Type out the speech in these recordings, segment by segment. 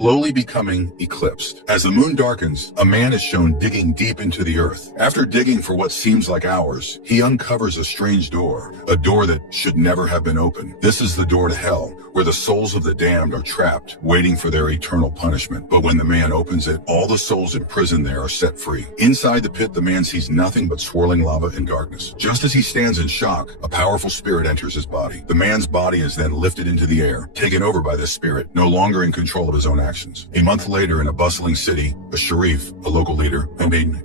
slowly becoming eclipsed. As the moon darkens, a man is shown digging deep into the earth. After digging for what seems like hours, he uncovers a strange door, a door that should never have been opened. This is the door to hell, where the souls of the damned are trapped, waiting for their eternal punishment. But when the man opens it, all the souls imprisoned there are set free. Inside the pit, the man sees nothing but swirling lava and darkness. Just as he stands in shock, a powerful spirit enters his body. The man's body is then lifted into the air, taken over by this spirit, no longer in control of his own actions. A month later, in a bustling city, a sharif, a local leader,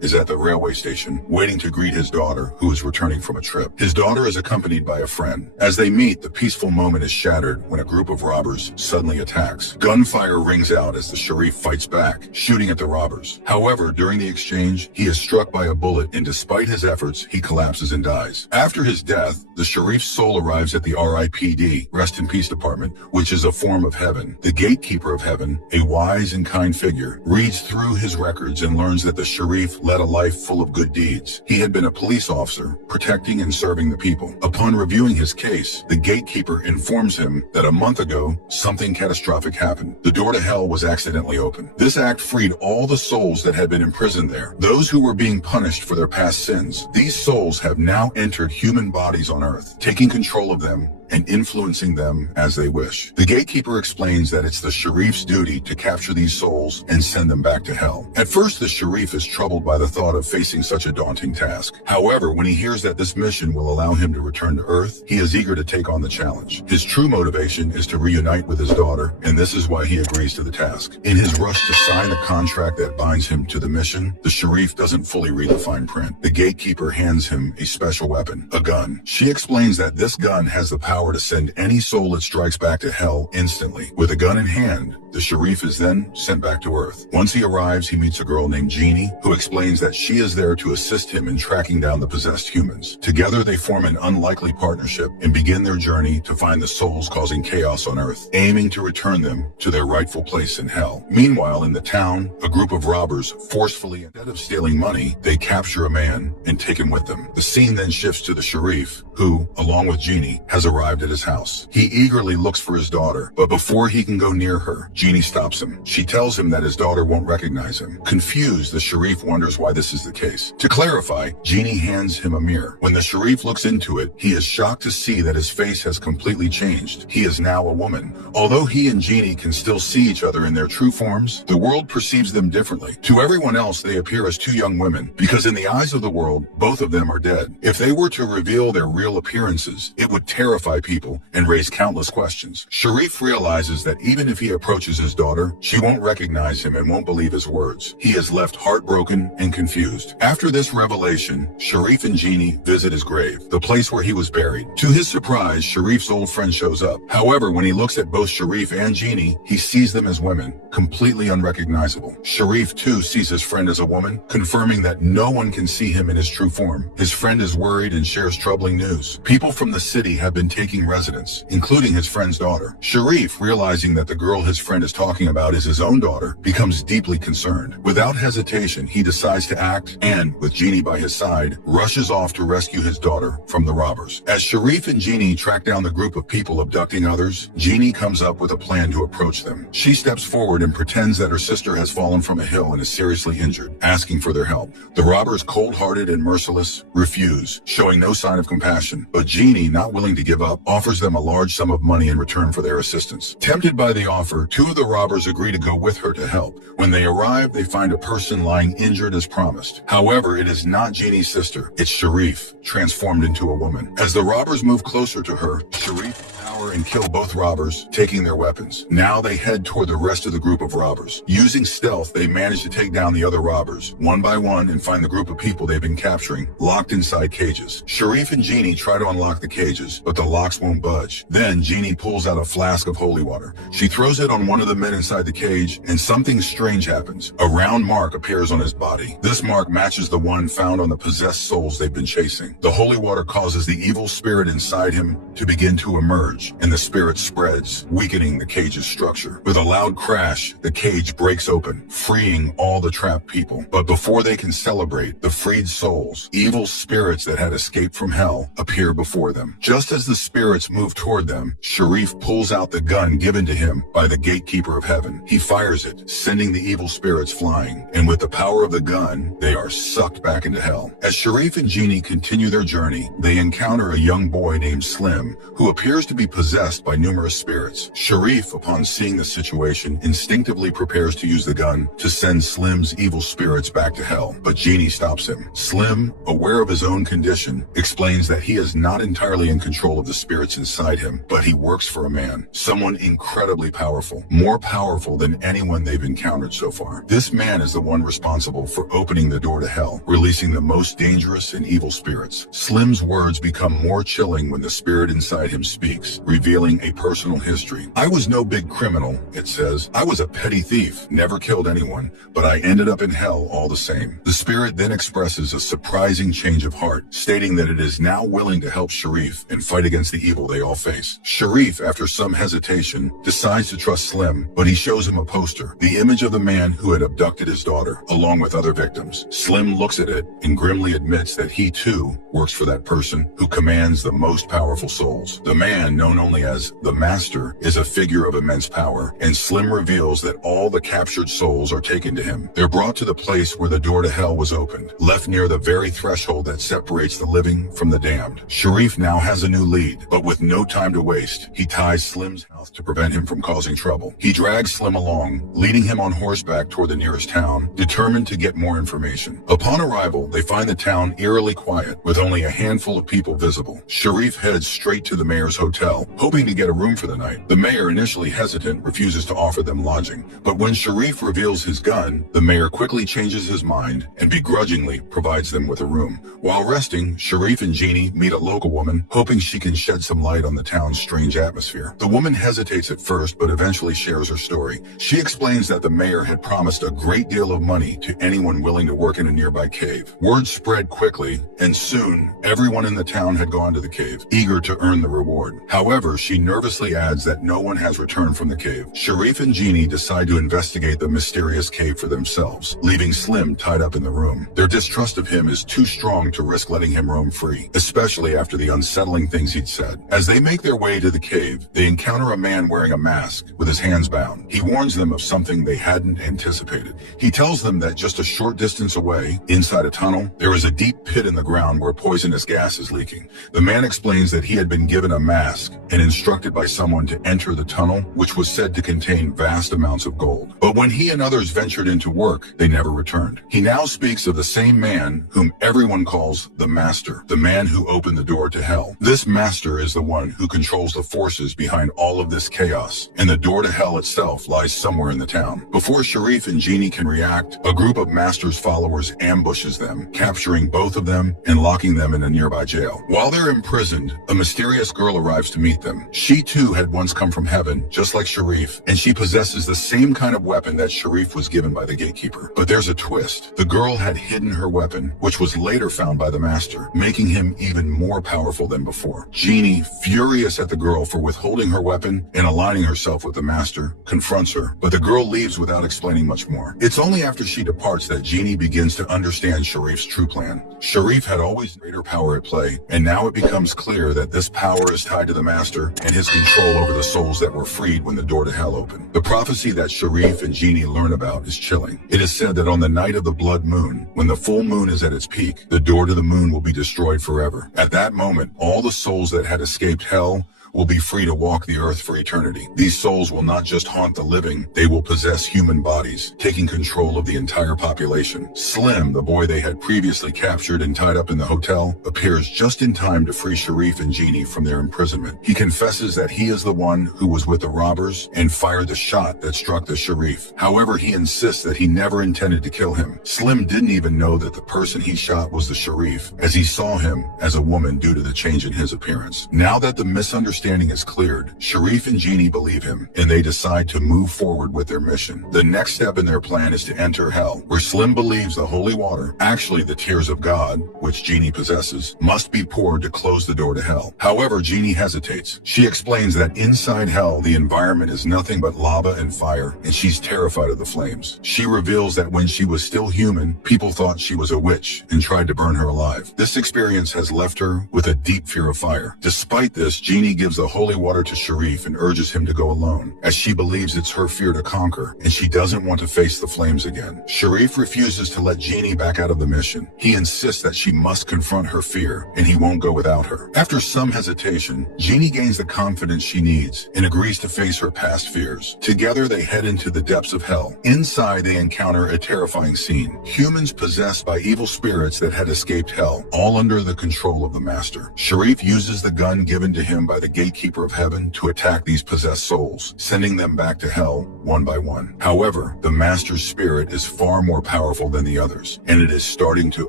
is at the railway station, waiting to greet his daughter, who is returning from a trip. His daughter is accompanied by a friend. As they meet, the peaceful moment is shattered when a group of robbers suddenly attacks. Gunfire rings out as the sharif fights back, shooting at the robbers. However, during the exchange, he is struck by a bullet, and despite his efforts, he collapses and dies. After his death, the sharif's soul arrives at the RIPD, Rest in Peace Department, which is a form of heaven. The gatekeeper of heaven, a wise and kind figure, reads through his records and learns that the sharif led a life full of good deeds. He had been a police officer, protecting and serving the people. Upon reviewing his case, the gatekeeper informs him that a month ago, something catastrophic happened. The door to hell was accidentally opened. This act freed all the souls that had been imprisoned there, those who were being punished for their past sins. These souls have now entered human bodies on earth, taking control of them and influencing them as they wish. The gatekeeper explains that it's the sharif's duty to capture these souls and send them back to hell. At first, the sharif is troubled by the thought of facing such a daunting task. However, when he hears that this mission will allow him to return to Earth, he is eager to take on the challenge. His true motivation is to reunite with his daughter, and this is why he agrees to the task. In his rush to sign the contract that binds him to the mission, the sharif doesn't fully read the fine print. The gatekeeper hands him a special weapon, a gun. She explains that this gun has the power to send any soul it strikes back to hell instantly. With a gun in hand, the sharif is then sent back to Earth. Once he arrives, he meets a girl named Jeannie, who explains that she is there to assist him in tracking down the possessed humans. Together, they form an unlikely partnership and begin their journey to find the souls causing chaos on Earth, aiming to return them to their rightful place in hell. Meanwhile, in the town, a group of robbers forcefully, instead of stealing money, they capture a man and take him with them. The scene then shifts to the sharif, who, along with Jeannie, has arrived at his house. He eagerly looks for his daughter, but before he can go near her, Jeannie stops him. She tells him that his daughter won't recognize him. Confused, the sharif wonders why this is the case. To clarify, Jeannie hands him a mirror. When the sharif looks into it, he is shocked to see that his face has completely changed. He is now a woman. Although he and Jeannie can still see each other in their true forms, the world perceives them differently. To everyone else, they appear as two young women, because in the eyes of the world, both of them are dead. If they were to reveal their real appearances, it would terrify people and raise countless questions. Sharif realizes that even if he approaches his daughter, she won't recognize him and won't believe his words. He is left heartbroken and confused. After this revelation, Sharif and Jeannie visit his grave, the place where he was buried. To his surprise, Sharif's old friend shows up. However, when he looks at both Sharif and Jeannie, he sees them as women, completely unrecognizable. Sharif too sees his friend as a woman, confirming that no one can see him in his true form. His friend is worried and shares troubling news. People from the city have been taking residence, including his friend's daughter. Sharif, realizing that the girl his friend is talking about is his own daughter, becomes deeply concerned. Without hesitation, he decides to act and, with Jeannie by his side, rushes off to rescue his daughter from the robbers. As Sharif and Jeannie track down the group of people abducting others, Jeannie comes up with a plan to approach them. She steps forward and pretends that her sister has fallen from a hill and is seriously injured, asking for their help. The robbers, cold-hearted and merciless, refuse, showing no sign of compassion. But Jeannie, not willing to give up, offers them a large sum of money in return for their assistance. Tempted by the offer, two of the robbers agree to go with her to help. When they arrive, they find a person lying injured as promised. However, it is not Jeannie's sister. It's Sharif, transformed into a woman. As the robbers move closer to her, Sharif power and kill both robbers, taking their weapons. Now they head toward the rest of the group of robbers. Using stealth, they manage to take down the other robbers, one by one, and find the group of people they've been capturing, locked inside cages. Sharif and Jeannie try to unlock the cages, but the locks won't budge. Then Jeannie pulls out a flask of holy water. She throws it on one of the men inside the cage, and something strange happens. A round mark appears on his body. This mark matches the one found on the possessed souls they've been chasing. The holy water causes the evil spirit inside him to begin to emerge, and the spirit spirit spreads, weakening the cage's structure. With a loud crash, the cage breaks open, freeing all the trapped people. But before they can celebrate, the freed souls, evil spirits that had escaped from hell, appear before them. Just as the spirits move toward them, Sharif pulls out the gun given to him by the gatekeeper of heaven. He fires it, sending the evil spirits flying, and with the power of the gun, they are sucked back into hell. As Sharif and Jeannie continue their journey, they encounter a young boy named Slim, who appears to be possessed by numerous spirits. Sharif, upon seeing the situation, instinctively prepares to use the gun to send Slim's evil spirits back to hell, but Jeannie stops him. Slim, aware of his own condition, explains that he is not entirely in control of the spirits inside him, but he works for a man, someone incredibly powerful, more powerful than anyone they've encountered so far. This man is the one responsible for opening the door to hell, releasing the most dangerous and evil spirits. Slim's words become more chilling when the spirit inside him speaks, revealing a personal history. "I was no big criminal," it says. "I was a petty thief, never killed anyone, but I ended up in hell all the same." The spirit then expresses a surprising change of heart, stating that it is now willing to help Sharif and fight against the evil they all face. Sharif, after some hesitation, decides to trust Slim, but he shows him a poster, the image of the man who had abducted his daughter, along with other victims. Slim looks at it and grimly admits that he too works for that person who commands the most powerful souls. The man, known only as the Master, is a figure of immense power, and Slim reveals that all the captured souls are taken to him. They're brought to the place where the door to hell was opened, left near the very threshold that separates the living from the damned. Sharif now has a new lead, but with no time to waste, he ties Slim's mouth to prevent him from causing trouble. He drags Slim along, leading him on horseback toward the nearest town, determined to get more information. Upon arrival, they find the town eerily quiet, with only a handful of people visible. Sharif heads straight to the mayor's hotel, hoping to get a room for the night. The mayor, initially hesitant, refuses to offer them lodging, but when Sharif reveals his gun, the mayor quickly changes his mind and begrudgingly provides them with a room. While resting, Sharif and Jeannie meet a local woman, hoping she can shed some light on the town's strange atmosphere. The woman hesitates at first, but eventually shares her story. She explains that the mayor had promised a great deal of money to anyone willing to work in a nearby cave. Word spread quickly, and soon, everyone in the town had gone to the cave, eager to earn the reward. However, she nervously adds that no one has returned from the cave. Sharif and Jeannie decide to investigate the mysterious cave for themselves, leaving Slim tied up in the room. Their distrust of him is too strong to risk letting him roam free, especially after the unsettling things he'd said. As they make their way to the cave, they encounter a man wearing a mask with his hands bound. He warns them of something they hadn't anticipated. He tells them that just a short distance away, inside a tunnel, there is a deep pit in the ground where poisonous gas is leaking. The man explains that he had been given a mask and instructed by someone to enter the tunnel, which was said to contain vast amounts of gold. But when he and others ventured into work, they never returned. He now speaks of the same man whom everyone calls the Master, the man who opened the door to hell. This Master is the one who controls the forces behind all of this chaos, and the door to hell itself lies somewhere in the town. Before Sharif and Jeannie can react, a group of Master's followers ambushes them, capturing both of them and locking them in a nearby jail. While they're imprisoned, a mysterious girl arrives to meet them. She too had once come from heaven, just like Sharif, and she possesses the same kind of weapon that Sharif was given by the gatekeeper. But there's a twist. The girl had hidden her weapon, which was later found by the Master, making him even more powerful than before. Jeannie, furious at the girl for withholding her weapon and aligning herself with the Master, confronts her, but the girl leaves without explaining much more. It's only after she departs that Jeannie begins to understand Sharif's true plan. Sharif had always greater power at play, and now it becomes clear that this power is tied to the Master and his control over the souls that were freed when the door to hell opened. The prophecy that Sharif and Jeannie learn about is chilling. It is said that on the night of the blood moon, when the full moon is at its peak, the door to the moon will be destroyed forever. At that moment, all the souls that had escaped hell will be free to walk the earth for eternity. These souls will not just haunt the living, they will possess human bodies, taking control of the entire population. Slim, the boy they had previously captured and tied up in the hotel, appears just in time to free Sharif and Jeannie from their imprisonment. He confesses that he is the one who was with the robbers and fired the shot that struck the Sharif. However, he insists that he never intended to kill him. Slim didn't even know that the person he shot was the Sharif, as he saw him as a woman due to the change in his appearance. Now that the misunderstanding understanding is cleared, Sharif and Genie believe him, and they decide to move forward with their mission. The next step in their plan is to enter hell, where Slim believes the holy water, actually the tears of God, which Genie possesses, must be poured to close the door to hell. However, Genie hesitates. She explains that inside hell, the environment is nothing but lava and fire, and she's terrified of the flames. She reveals that when she was still human, people thought she was a witch and tried to burn her alive. This experience has left her with a deep fear of fire. Despite this, Genie gives the holy water to Sharif and urges him to go alone, as she believes it's her fear to conquer, and she doesn't want to face the flames again. Sharif refuses to let Genie back out of the mission. He insists that she must confront her fear, and he won't go without her. After some hesitation, Genie gains the confidence she needs and agrees to face her past fears. Together, they head into the depths of hell. Inside, they encounter a terrifying scene. Humans possessed by evil spirits that had escaped hell, all under the control of the Master. Sharif uses the gun given to him by the gatekeeper of heaven to attack these possessed souls, sending them back to hell one by one. However, the Master's spirit is far more powerful than the others, and it is starting to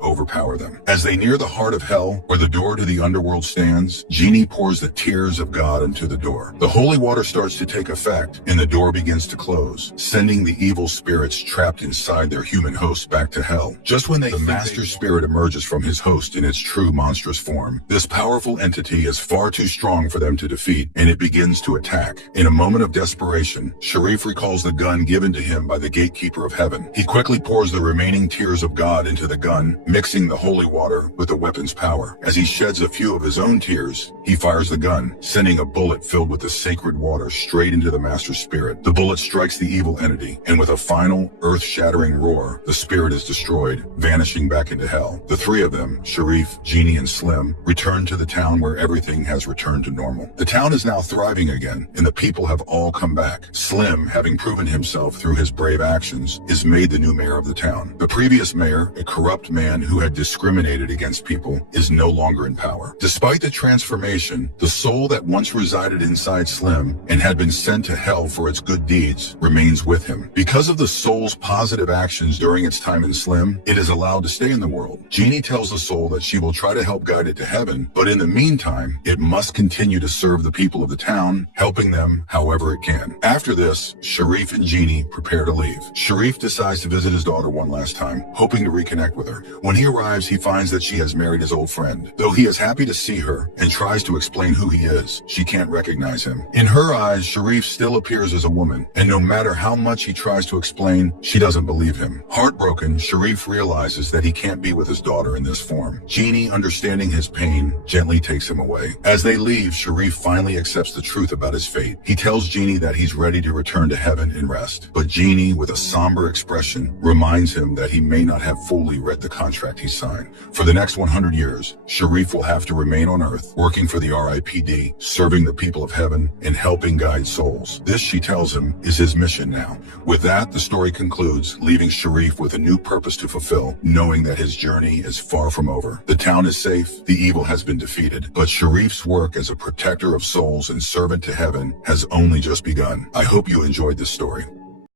overpower them. As they near the heart of hell, where the door to the underworld stands, Genie pours the tears of God into the door. The holy water starts to take effect, and the door begins to close, sending the evil spirits trapped inside their human host back to hell. Just when the Master's spirit emerges from his host in its true monstrous form, this powerful entity is far too strong for them to defeat, and it begins to attack. In a moment of desperation, Sharif recalls the gun given to him by the gatekeeper of heaven. He quickly pours the remaining tears of God into the gun, mixing the holy water with the weapon's power. As he sheds a few of his own tears, he fires the gun, sending a bullet filled with the sacred water straight into the Master's spirit. The bullet strikes the evil entity, and with a final, earth-shattering roar, the spirit is destroyed, vanishing back into hell. The three of them, Sharif, Genie, and Slim, return to the town where everything has returned to normal. The town is now thriving again, and the people have all come back. Slim, having proven himself through his brave actions, is made the new mayor of the town. The previous mayor, a corrupt man who had discriminated against people, is no longer in power. Despite the transformation, the soul that once resided inside Slim and had been sent to hell for its good deeds remains with him. Because of the soul's positive actions during its time in Slim, it is allowed to stay in the world. Genie tells the soul that she will try to help guide it to heaven, but in the meantime, it must continue to serve the people of the town, helping them however it can. After this, Sharif and Genie prepare to leave. Sharif decides to visit his daughter one last time, hoping to reconnect with her. When he arrives, he finds that she has married his old friend. Though he is happy to see her and tries to explain who he is, she can't recognize him. In her eyes, Sharif still appears as a woman, and no matter how much he tries to explain, she doesn't believe him. Heartbroken, Sharif realizes that he can't be with his daughter in this form. Genie, understanding his pain, gently takes him away. As they leave, Sharif finally accepts the truth about his fate. He tells Genie that he's ready to return to heaven and rest. But Genie, with a somber expression, reminds him that he may not have fully read the contract he signed. For the next 100 years, Sharif will have to remain on Earth, working for the RIPD, serving the people of heaven, and helping guide souls. This, she tells him, is his mission now. With that, the story concludes, leaving Sharif with a new purpose to fulfill, knowing that his journey is far from over. The town is safe, the evil has been defeated, but Sharif's work as a protector of souls and servant to heaven has only just begun. I hope you enjoyed this story.